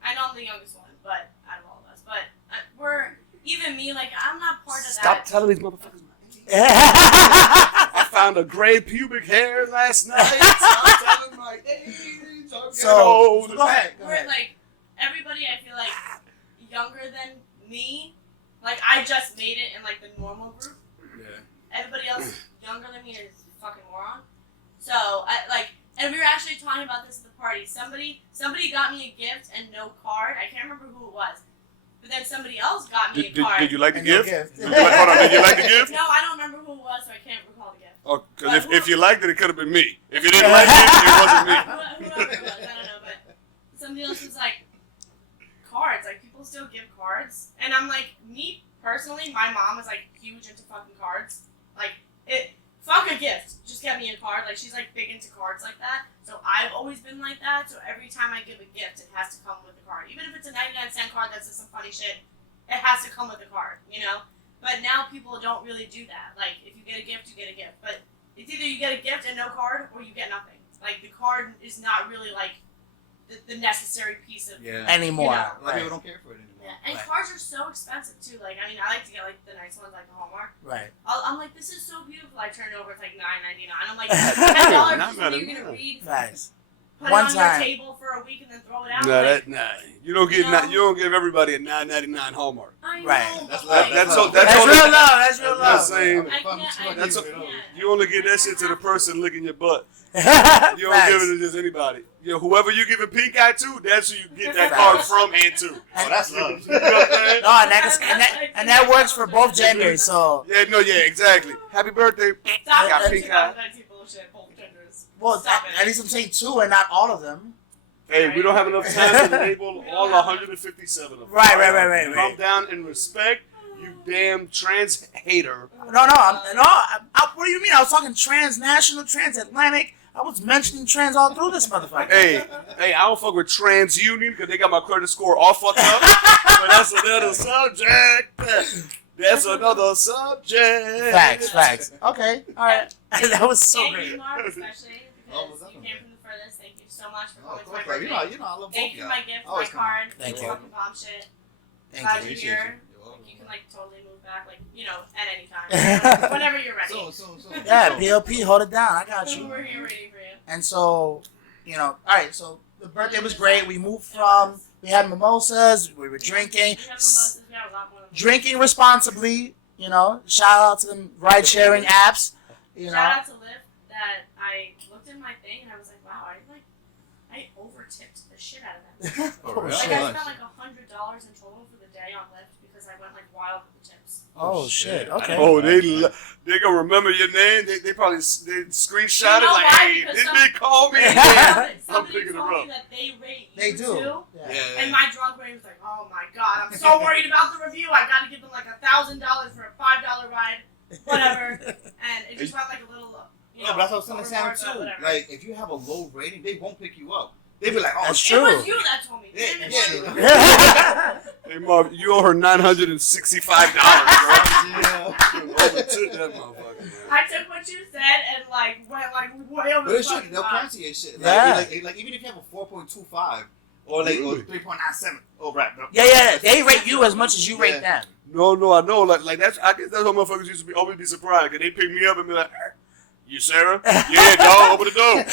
I know I'm the youngest one, but out of all of us, but we're even me. Like, I'm not part of Stop that. telling these motherfuckers my age. I found a gray pubic hair last night. Stop telling my age. I'm So old. go ahead. Go We're ahead. like everybody. I feel like younger than me. Like, I just made it in like the normal group. Yeah. Everybody else younger than me is a fucking moron. So and we were actually talking about this at the party. Somebody got me a gift and no card. I can't remember who it was, but then somebody else got me a card. Did you like the And your gift? gift. Hold on. Did you like the gift? No, I don't remember who it was, so I can't recall the gift. Oh, because if you liked it, it could have been me. If you didn't like it, it wasn't me. Whoever it was, I don't know, but somebody else was like, cards. Like, people still give cards, and I'm like, me personally, my mom is like huge into fucking cards. Like, fuck a gift, just get me a card. Like, she's like big into cards like that. So I've always been like that. So every time I give a gift, it has to come with a card, even if it's a 99-cent card that says some funny shit. It has to come with a card, But now people don't really do that. Like, if you get a gift, you get a gift. But it's either you get a gift and no card, or you get nothing. Like, the card is not really like the necessary piece of. Anymore. You know, A lot of Right. people don't care for it anymore. Yeah, and Right. cards are so expensive too. Like, I mean, I like to get like the nice ones, like the Hallmark. Right. I'm like, this is so beautiful. I turn it over, it's like $9.99. I'm like, $10 Not bad you're at gonna all. read, Facts. put One it on time. your table for a week, and then throw it out. No, like, you don't get No. you don't give everybody a $9.99 Hallmark. I know, Right. but That's like, That's love. That's only- real love. That's real That's love. saying- I can't. That's I a- can't. You only give that shit to the person licking your butt. You don't Facts. give it to just anybody. Whoever you give a pink eye to, that's who you get that Facts. card from and to. Oh, that's love. You know what I'm saying? No, and that works for both genders. So, Yeah, exactly. Happy birthday. Stop Got that pink eye. 2019 bullshit, both genders. well, Stop it. at least I'm saying two and not all of them. Hey, we don't have enough time to enable all 157 of them. Right. Calm down and respect, you damn trans hater. No. What do you mean? I was talking transnational, transatlantic. I was mentioning trans all through this motherfucker. Hey, I don't fuck with TransUnion because they got my credit score all fucked up. But that's another subject. That's another subject. Facts. Okay, all right. That was so Thank great. you, Mark, especially because you came from the furthest. Thank you so much for coming to my birthday. You know, I love both Thank you for y'all. my gift, my Always come. card, Thank for you. fucking bomb shit. Thank Glad you. you're Appreciate here. you. You can like totally move back, like at any time, whenever you're ready. Soon. Yeah, PLP, hold it down. I got you. We're here waiting for you. And so, all right, so the birthday was great. We moved we had mimosas, we were drinking, We have mimosas. We have a lot more. drinking responsibly, shout out to the ride sharing apps, Shout out to Lyft that I looked in my thing and I was like, wow, I over tipped the shit out of them. For real? Like I shit. spent like $100 in total for the day on Lyft because I went like wild with the tips. Oh, shit. Okay. Oh, they gonna remember your name. They probably screenshot You know it like, why? hey, Because didn't some- they call me? Yeah. Somebody picking told her me up. that they rate you They do. too. Yeah. And my drunk brain was like, oh my god, I'm so worried about the review. I gotta give them like $1,000 for a $5 ride, whatever. And it just went like a little, Yeah, but that's what I'm saying overboard, too. but whatever. Like, if you have a low rating, they won't pick you up. They be like, oh, That's shit. true. It was you that told me. Yeah, Damn it, yeah. Mark. Yeah. Hey, Mom, you owe her $965, bro. Yeah. Overtook that motherfucker, man. I took what you said and like went like way over But the it's true. fucking They'll top. cancel your shit. Yeah. Like even if you have a 4.25 or like Really? or 3.97. Oh, right. No. Yeah. They rate you as much as you rate them. No, I know. Like that's. I guess that's how motherfuckers used to always be surprised. Cause they pick me up and be like, "You Sarah? Yeah, dog. Open the door."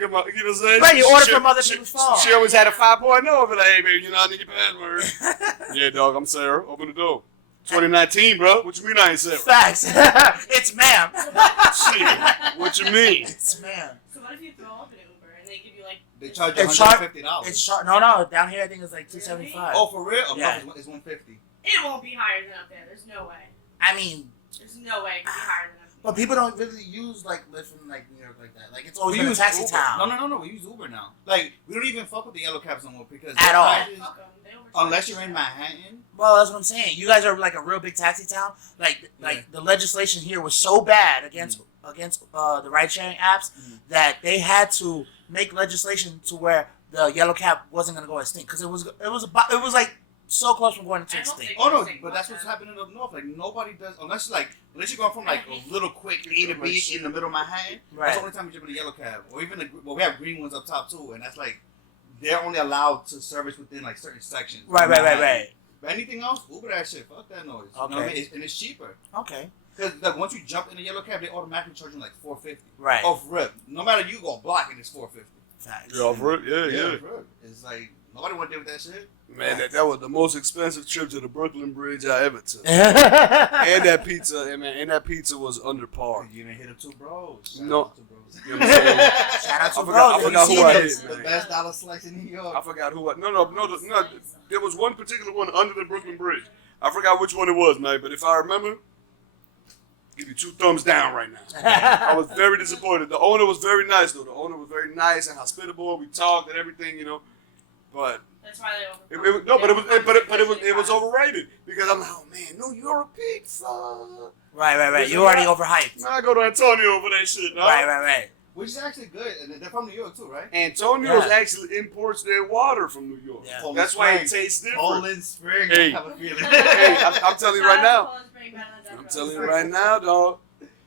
Come on, you know what I'm saying? Right, you order She- from other she- people's phones. She always had a 5.0. I'll be like, "Hey, baby, I need your password." Yeah, dog. I'm Sarah. Open the door. 2019, bro. What you mean I ain't Sarah? Facts. It's ma'am. Shit. What you mean? It's ma'am. So what if you throw up in an Uber and they give you like They charge you It's sharp. $150. It's short. No. Down here, I think it's like $275. Oh, for real? Oh, Yeah. no, it's 150. it won't be higher than up there. There's no way. I mean, There's no way it could be higher than up there. but people don't really use like Lyft in like New York like that. Like it's always We been a use taxi Uber. town. No. We use Uber now. Like, we don't even fuck with the yellow cabs no more because At their all. prices- Fuck 'em. They overcharge unless you're in shit. Manhattan. Well, that's what I'm saying. You guys are like a real big taxi town. Like the legislation here was so bad against the ride sharing apps that they had to make legislation to where the yellow cab wasn't gonna go extinct because it was like so close from going to I hope extinct. they Oh no, Interesting. but that's what's happening up north. Like nobody does unless you're going from like a little quick A to B in the middle of Manhattan. That's Right. the only time you jump in a yellow cab, or even we have green ones up top too, and that's like they're only allowed to service within like certain sections. Right. But anything else, Uber that shit. Fuck that noise. You know what I Okay. mean? And it's cheaper Okay. because like, once you jump in a yellow cab, they automatically charge you like $450 Right. off rip. No matter you go block it, it's $450. Facts. Yeah, for it? Yeah. for reip. It's like nobody want to deal with that shit. Man, that was the most expensive trip to the Brooklyn Bridge I ever took. And that pizza was under par. You didn't hit up two bros. Shout No. out to two bros. You know what I'm saying? Shout out to I bro. forgot who I hit, It's the man. best dollar slice in New York. I forgot who I. No. There was one particular one under the Brooklyn Bridge. I forgot which one it was, man. But if I remember, give you 2 thumbs down right now. I was very disappointed. The owner was very nice, though. The owner was very nice and hospitable. We talked and everything, But That's why they it was overrated because I'm like, oh man, New York pizza. Right. You already overhyped. Man, I go to Antonio for that shit. No? Right. Which is actually good, and they're from New York too, right? Antonio's Yeah. actually imports their water from New York. Yeah. Poland That's why it Spring. tastes different. Poland Spring. Hey. I have a feeling. Hey, I'm telling you right now. I'm telling you right now, dog.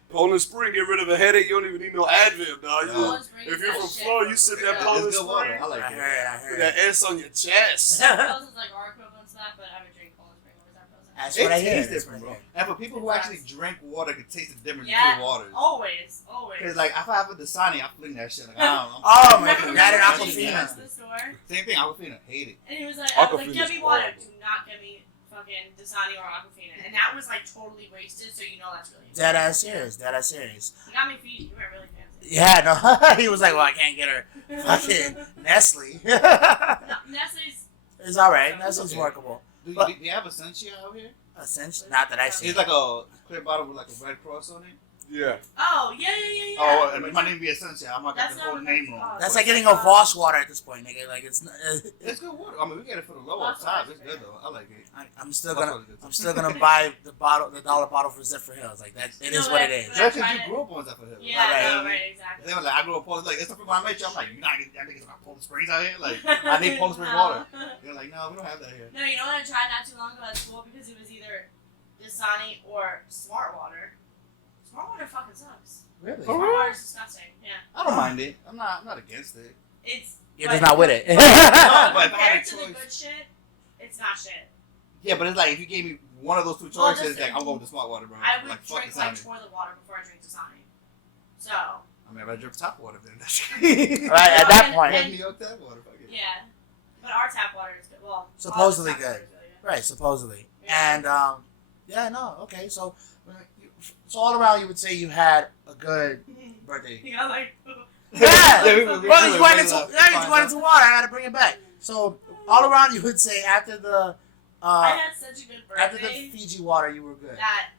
Poland Spring, get rid of a headache. You don't even need no Advil, dog. No. If you're from Florida, you sip that Yeah, Poland it's good water. Spring. I like I it. heard. Put that S on your chest. Those is like our equivalent to that, but I would drink Poland Spring over Zarkoza. That's It what I hear. tastes That's different, what I bro. hear. And for people who actually drink water, can taste the difference Yeah. between waters. Always. Because like if I have a Dasani, I fling that shit. Like, I don't know. Oh my Remember god, that and when he Aquafina. went to the store, Same thing. Aquafina, hate it. and he was like, I was like, Aquafina's get me water. horrible. Do not get me fucking Dasani or Aquafina. And that was like totally wasted, so you know that's really Dead ass serious. You got me Fiji. You were really fancy. Yeah, no. He was like, well, I can't get her fucking Nestle. No, Nestle's. It's alright. Nestle's workable. Do you have a Sensia out here? Essentially, not that I see. It's like a clear bottle with like a red cross on it. Yeah. Oh, yeah. Oh, and my name be Essential. I'm not That's gonna the whole not what name that's wrong. called. That's like getting a Voss water at this point, nigga. Like it's It's good water. I mean, we get it for the lower size. It's good though. I like it. I'm still gonna buy the dollar bottle for Zephyr Hills. Like that, it is what it is. That's because you grew up on Zephyr Hill. Yeah, right, exactly. They were like, I grew up on like it's something when I met you. I'm like, you not get that niggas got Poland Springs out here. Like, I need Poland Springs water. They're like, no, we don't have that here. No, you know what I tried not too long ago at school because it was either Dasani or Smart Water. Smart Water fucking sucks. Really? Smart Water is disgusting. Yeah. I don't mind it. I'm not against it. It's. You're just not with it. No, but if I had Compared a to the choice, good shit, it's not shit. yeah, but it's like if you gave me one of those two Well, choices, just- like I'm going with the Smart Water, bro. I would like, fuck drink Dasani. toilet water before I drink Dasani. So. I mean, if I drink tap water, then that's Right at that point. Let me up tap water. Fuck it. Yeah. But our tap water is good. Well, Supposedly all the tap good. water is really good. Right, supposedly. Yeah. And yeah, no, okay. So all around, you would say you had a good birthday. You got like. Yeah. we Well, you really went into love- you went into water. I gotta bring it back. So all around, you would say after the I had such a good after the birthday Fiji water, you were good. that.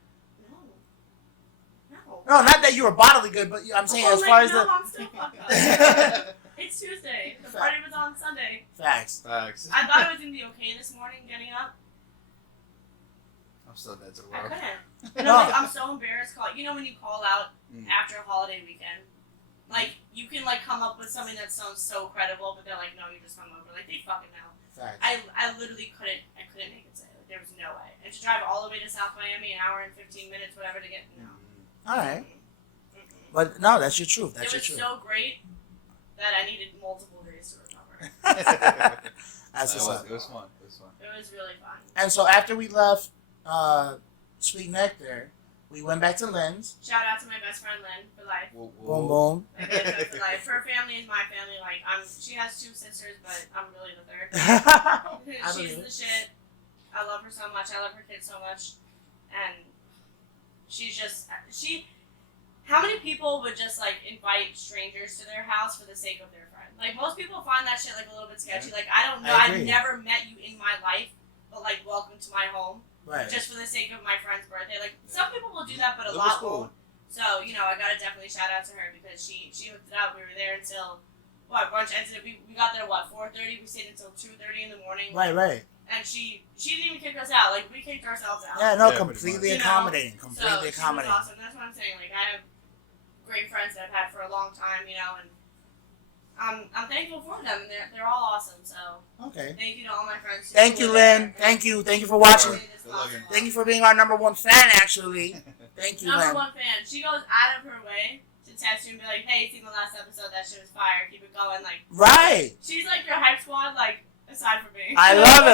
No. No, not that you were bodily good, but I'm saying as far as the I'm still fucked up. It's Tuesday. The party was on Sunday. facts. Facts. I thought it was gonna be okay this morning getting up. I'm still dead to the I world. couldn't. And I'm so embarrassed. You know when you call out after a holiday weekend, like you can like come up with something that sounds so credible, but they're like, no, you just hung over. Like they fucking know. Facts. I literally couldn't. I couldn't make it say. Like, there was no way. And to drive all the way to South Miami, an hour and 15 minutes, whatever, to get no. All right, Mm-mm. but no, that's your truth. That's It your was truth. so great that I needed multiple days to recover. That's what's up. It was fun. It was fun. It was really fun. And so after we left Sweet Nectar, we went back to Lynn's. Shout out to my best friend Lynn for life. Whoa, Boom, boom. My best friend for life. Her family is my family. Like she has two sisters, but I'm really the third. I She's believe the shit. I love her so much. I love her kids so much, and she's just she. How many people would just like invite strangers to their house for the sake of their friend? Like most people find that shit like a little bit sketchy. Like I don't know. I I've agree. never met you in my life, but like welcome to my home Right. just for the sake of my friend's birthday. Like some people will do that, but a That was lot cool. won't. So you know, I gotta definitely shout out to her because she hooked it up. We were there until brunch ended. We got there 4:30. We stayed until 2:30 in the morning. Right. And she didn't even kick us out. Like we kicked ourselves out. Yeah, no, Yeah, pretty completely much. accommodating. So Completely she was accommodating. awesome. That's what I'm saying. Like I have great friends that I've had for a long time, you know, and I'm thankful for them, and they're all awesome. So Okay. thank you to all my friends. Thank you, Lynn. Thank you for watching. Good looking. Thank you for being our #1 fan, actually. Thank you, Number Lynn. one fan. She goes out of her way to text you and be like, "Hey, seen the last episode? That shit was fire. Keep it going." Like Right. she's like your hype squad. Like aside from me. I love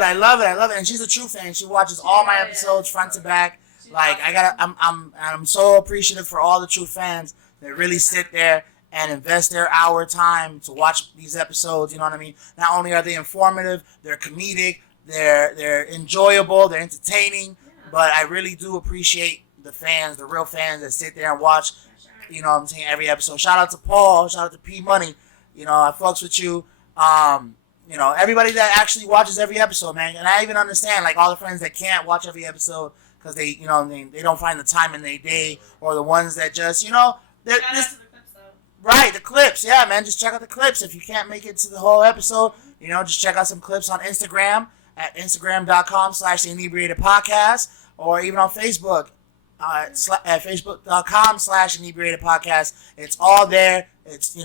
it. And she's a true fan. She watches all my Yeah, episodes front to back. She's Like awesome. I'm so appreciative for all the true fans that really sit there and invest their hour time to watch these episodes. You know what I mean? Not only are they informative, they're comedic, they're enjoyable, they're entertaining. Yeah. But I really do appreciate the fans, the real fans that sit there and watch. Yeah, sure. You know what I'm saying? Every episode. Shout out to Paul. Shout out to P Money. You know, I fucks with you. You know, everybody that actually watches every episode, man. And I even understand, like, all the friends that can't watch every episode because they don't find the time in their day, or the ones that just, they're Shout out just, to the clips though. right, the clips. Yeah, man, just check out the clips. If you can't make it to the whole episode, just check out some clips on Instagram at instagram.com/inebriated podcast, or even on Facebook at facebook.com/inebriated podcast. It's all there. It's,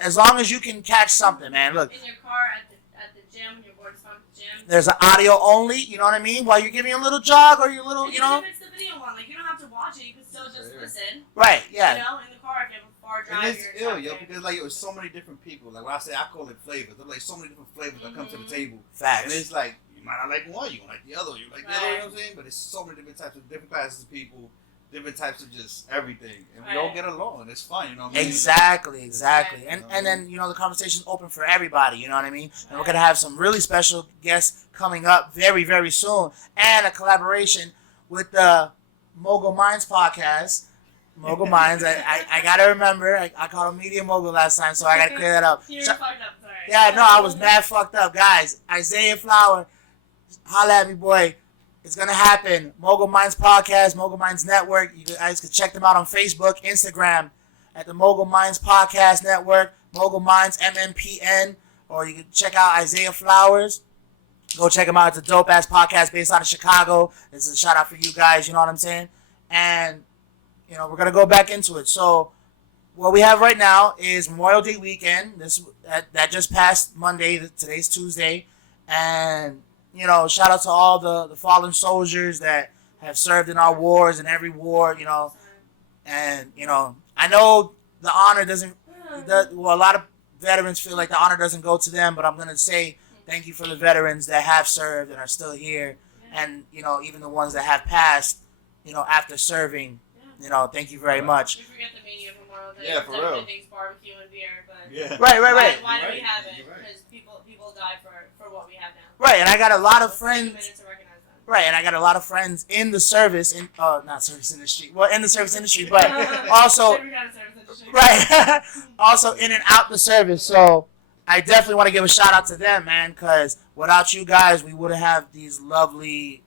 as long as you can catch something, man. Look, In your car at the gym when you're bored as fuck at the gym. there's an audio only, you know what I mean? While you're giving a little jog or your little, And even if it's the video one, like you don't have to watch it, you can still just Sure. listen. right, yeah. You know, in the car if you have a far drive. And it's you're ill, yo, driving. because like it was so many different people. Like when I say I call it flavors, there's like so many different flavors that come to the Mhm. table, and Facts. it's like you might not like one, you gonna like the other, you like the other. You Right. know what I'm saying? But it's so many different types of different classes of people, different types of just everything, and we all Right. get along, and it's fun. You know what I mean? Exactly. Right. And then, the conversation's open for everybody, you know what I mean? And we're going to have some really special guests coming up very, very soon, and a collaboration with the Mogul Minds podcast. Mogul Minds, I got to remember, I called him Media Mogul last time, so I got to clear that up. You were Sh- fucked up, sorry. Yeah, no, I was mad fucked up. Guys, Isaiah Flower, holla at me, boy. It's going to happen. Mogul Minds Podcast, Mogul Minds Network. You guys can check them out on Facebook, Instagram at the Mogul Minds Podcast Network, Mogul Minds MMPN, or you can check out Isaiah Flowers. Go check him out. It's a dope-ass podcast based out of Chicago. This is a shout-out for you guys, you know what I'm saying? And, we're going to go back into it. So, what we have right now is Memorial Day weekend. That just passed Monday. Today's Tuesday. And, shout out to all the fallen soldiers that have served in our wars and every war, And, I know the honor doesn't, a lot of veterans feel like the honor doesn't go to them, but I'm going to say thank you for the veterans that have served and are still here. And, even the ones that have passed, after serving, thank you very much. We forget the meaning of Memorial Day. Yeah, for real. Everything's barbecue and beer, but Right. why do we have it? Because people die for what we have now. Right, and I got a lot of Let's take a friends. minute to recognize them. Right, and I got a lot of friends in the service, not service industry, well, in the service industry, but also, Every kind of service industry. right, also in and out the service. So I definitely want to give a shout out to them, man, because without you guys, we wouldn't have these lovely,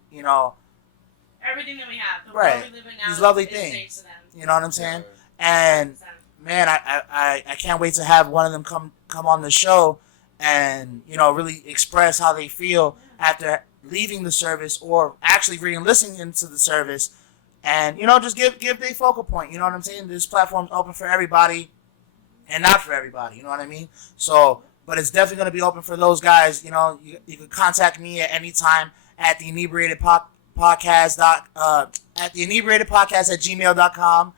Everything that we have, the Right. world we live in now, These lovely is things. thanks to them. you know what I'm saying? And 100%. man, I can't wait to have one of them come on the show and, really express how they feel after leaving the service or actually re-listening into the service and, just give their focal point. You know what I'm saying? This platform's open for everybody and not for everybody. You know what I mean? So, but it's definitely going to be open for those guys. You can contact me at any time at the Inebriated podcast at the Inebriated podcast at gmail.com.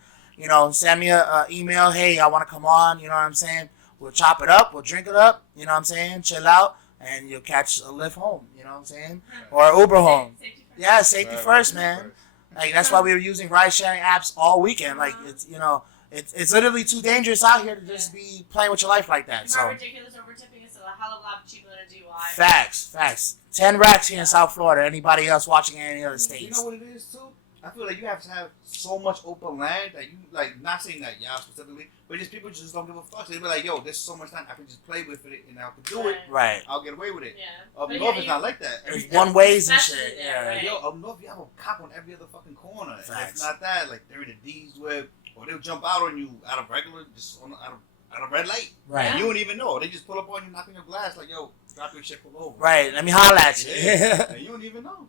Send me an email. Hey, I want to come on. You know what I'm saying? We'll chop it up. We'll drink it up. You know what I'm saying? Chill out. And you'll catch a lift home. You know what I'm saying? Or an Uber home. Safety first. Yeah, safety first, man. Like, that's why we were using ride-sharing apps all weekend. Like, it's literally too dangerous out here to just be playing with your life like that. It's not So, ridiculous. Overtipping is still a hell of a lot cheaper than a DUI. facts. 10 racks here in South Florida. Anybody else watching in any other You states? know what it is too? I feel like you have to have so much open land that you not saying that y'all specifically, but just people just don't give a fuck. So they be like, yo, there's so much time I can just play with it and I can do it. Right. I'll get away with it. Yeah. Up But north yeah, it's not like that. There's one ways and Especially shit. there, Yeah. right? Yo, up north you have a cop on every other fucking corner. And Facts. it's not that. Like they're in the D's where, or they'll jump out on you out of regular, out of red light. Right. And you don't even know. They just pull up on you, knock on your glass, like, yo, drop your shit, pull over. Right. Let me holler at you. Yeah. And you don't even know.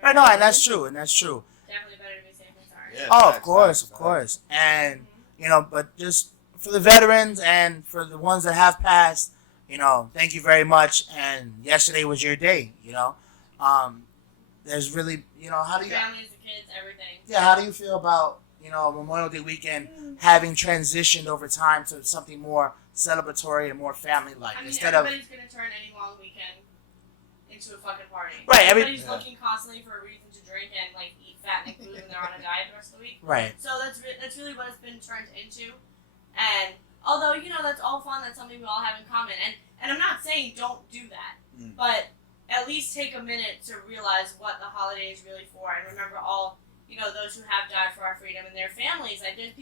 Right, no, and that's true. Definitely better to be safe than sorry. Yeah. Oh, Facts, of facts. course. And, but just for the veterans and for the ones that have passed, thank you very much. And yesterday was your day, There's really, how do you, Families, the kids, everything. yeah, how do you feel about, Memorial Day weekend having transitioned over time to something more celebratory and more family-like I mean, instead of, everybody's gonna turn any long weekend into a fucking party. Right, Everybody's yeah. looking constantly for a reason to drink and eat fattening food when they're on a diet the rest of the week. right, So that's really what it's been turned into. And although that's all fun, that's something we all have in common. And I'm not saying don't do that, but at least take a minute to realize what the holiday is really for, and remember all those who have died for our freedom and their families. Like there's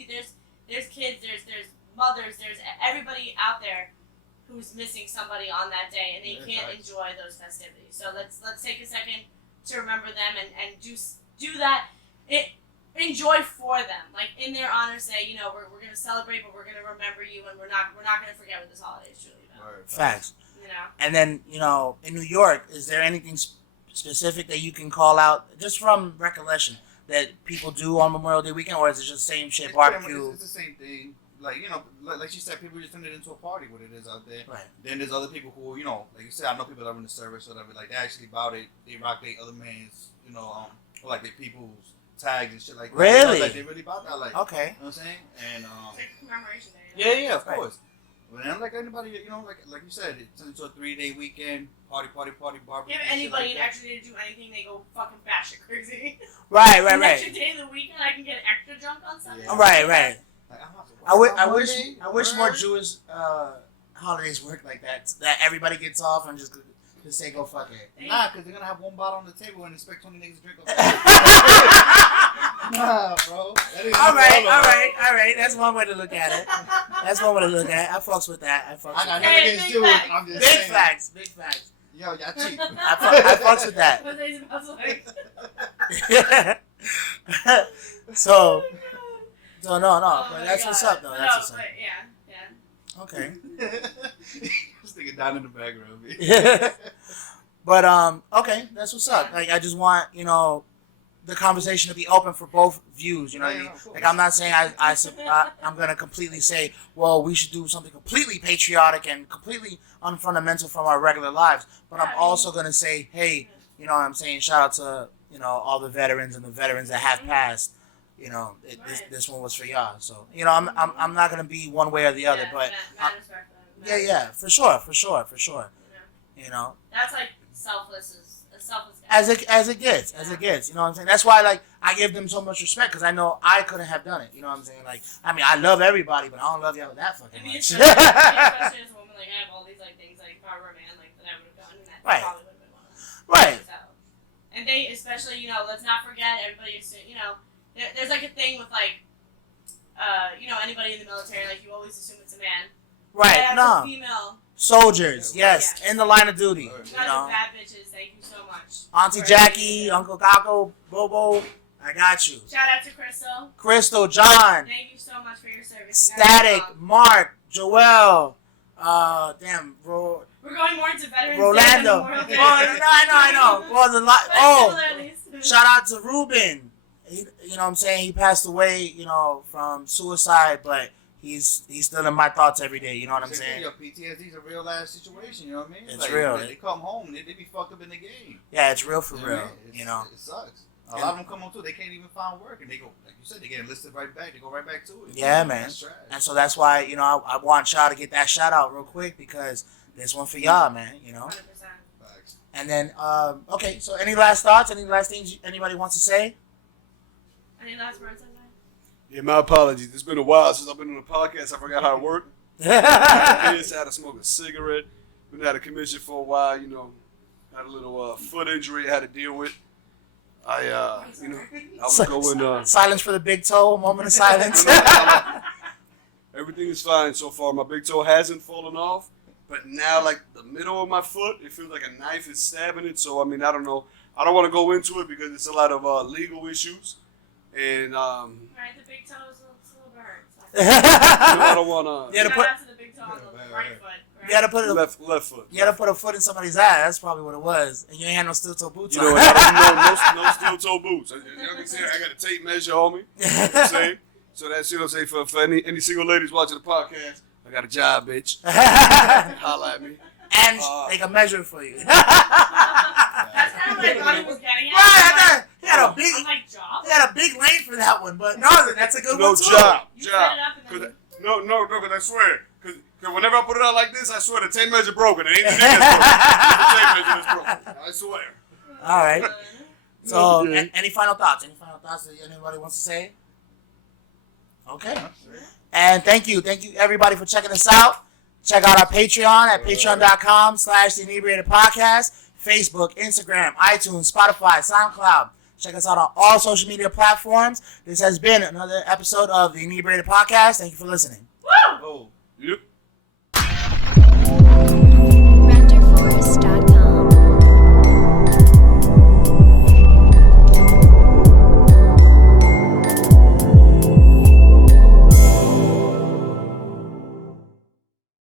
kids, there's mothers, there's everybody out there who's missing somebody on that day, and they can't enjoy those festivities. So let's take a second to remember them and do that. Enjoy for them, in their honor. Say, we're gonna celebrate, but we're gonna remember you, and we're not gonna forget what this holiday is truly about. Right. facts. You And then, in New York, is there anything specific that you can call out, just from recollection, that people do on Memorial Day weekend, or is it just same shit, It's pretty much- barbecue? It's the same thing. Like you said, people just turn it into a party, what it is out there. Right. Then there's other people who, like you said, I know people that are in the service or whatever, they actually about it. They rock their other man's, or like their people's tags and shit like that. Really? Like they really about that, like, Okay. you know what I'm saying? And it's like a commemoration day. yeah, of Right. course. But then, like anybody, like you said, it turns into a 3-day weekend party, barbecue. Give shit anybody like an that. extra day to do anything, they go fucking batshit crazy. Right, An right, extra right. day of the weekend, I can get extra drunk on Sunday. Yeah. Right, right. Like, I wish more Jewish holidays work like that. That everybody gets off and just say go fuck it. Nah, because they're gonna have one bottle on the table and expect 20 niggas to drink up. Nah, bro. That ain't All right, all of it. all right. That's one way to look at it. That's one way to look at it. I fucks with that. I got Hey, nothing against big Jewish. facts. I'm just Big saying. facts, big facts. Yo, y'all cheap. I fucks with that. What they supposed to like? so no, Oh but my that's God. what's up though. But That's no, what's up. but yeah. Okay. Just thinking down in the background. But okay, that's what's up. Like I just want the conversation to be open for both views. You know what I mean? Like I'm not saying I'm gonna completely say, well, we should do something completely patriotic and completely unfundamental from our regular lives. But I'm also gonna say, hey, you know what I'm saying? Shout out to all the veterans and the veterans that have passed. This one was for y'all. So I'm not gonna be one way or the other, but yeah, for sure. That's like selfless guy. As it gets. You know what I'm saying? That's why like I give them so much respect because I know I couldn't have done it. You know what I'm saying? Like I mean I love everybody, but I don't love y'all that fucking much. Especially as a woman, like I have all these like things like if I were a man, like that I would have done, and that Right. probably would have been one of them. Right. So, and they especially let's not forget everybody. There's like a thing with like anybody in the military, like you always assume it's a man. Right. That's No. a female. Soldiers, yes, Yeah. in the line of duty. You You guys know, are bad bitches. Thank you so much. Auntie Jackie, Uncle Kako, Bobo, I got you. Shout out to Crystal. Crystal, John, Thank you so much for your service. You guys are Static, awesome. Mark, Joel, We're going more into veterans. Rolando. Day than Memorial Day. I know. Well, But similarities. shout out to Ruben. You know what I'm saying? He passed away, from suicide, but he's still in my thoughts every day. You know what I'm saying? Yo, PTSD is a real life situation. You know what I mean? It's real. They come home, they be fucked up in the game. Yeah, it's real for You know real. what I mean? It sucks. A lot of them come home too. They can't even find work, and they go, like you said, they get enlisted right back. They go right back to it. Yeah, man. That's trash. And so that's why, I want y'all to get that shout out real quick because this one for y'all, man, 100%. Facts. And then, okay, so any last thoughts? Any last things anybody wants to say? Any last words on that? Yeah, my apologies. It's been a while since I've been on the podcast. I forgot how to work. I had to smoke a cigarette. Been out of commission for a while. Had a little foot injury I had to deal with. I was going. Silence for the big toe, a moment of silence. Everything is fine so far. My big toe hasn't fallen off, but now like the middle of my foot, it feels like a knife is stabbing it. So I mean, I don't know. I don't want to go into it because it's a lot of legal issues, and Right, the big toe is a little burnt. I don't want to. Yeah, to Shout put- out to the big toe on the right foot. Right? You had to put Left foot. You had to put a foot in somebody's eye. That's probably what it was. And you ain't had no steel toe boots You on. know, no steel toe boots. As y'all can see, I got a tape measure on me. You know what I'm saying? So that's, what I'm saying, for any single ladies watching the podcast, I got a job, bitch. Holla at me. And they can measure it for you. That's kind of what I thought he was getting at. Right, he had a big, I'm like, job? he had a big lane for that one, but no, that's a good No one too. job. You set it up and then... Because I swear. Because whenever I put it out like this, I swear the tape measure broken. It ain't the thing that's broken. The tape measure is broken. I swear. All right. So, Okay. any final thoughts? Any final thoughts that anybody wants to say? Okay. And thank you everybody for checking us out. Check out our Patreon at patreon.com/The Inebriated Podcast, Facebook, Instagram, iTunes, Spotify, SoundCloud. Check us out on all social media platforms. This has been another episode of The Inebriated Podcast. Thank you for listening. Woo! Oh.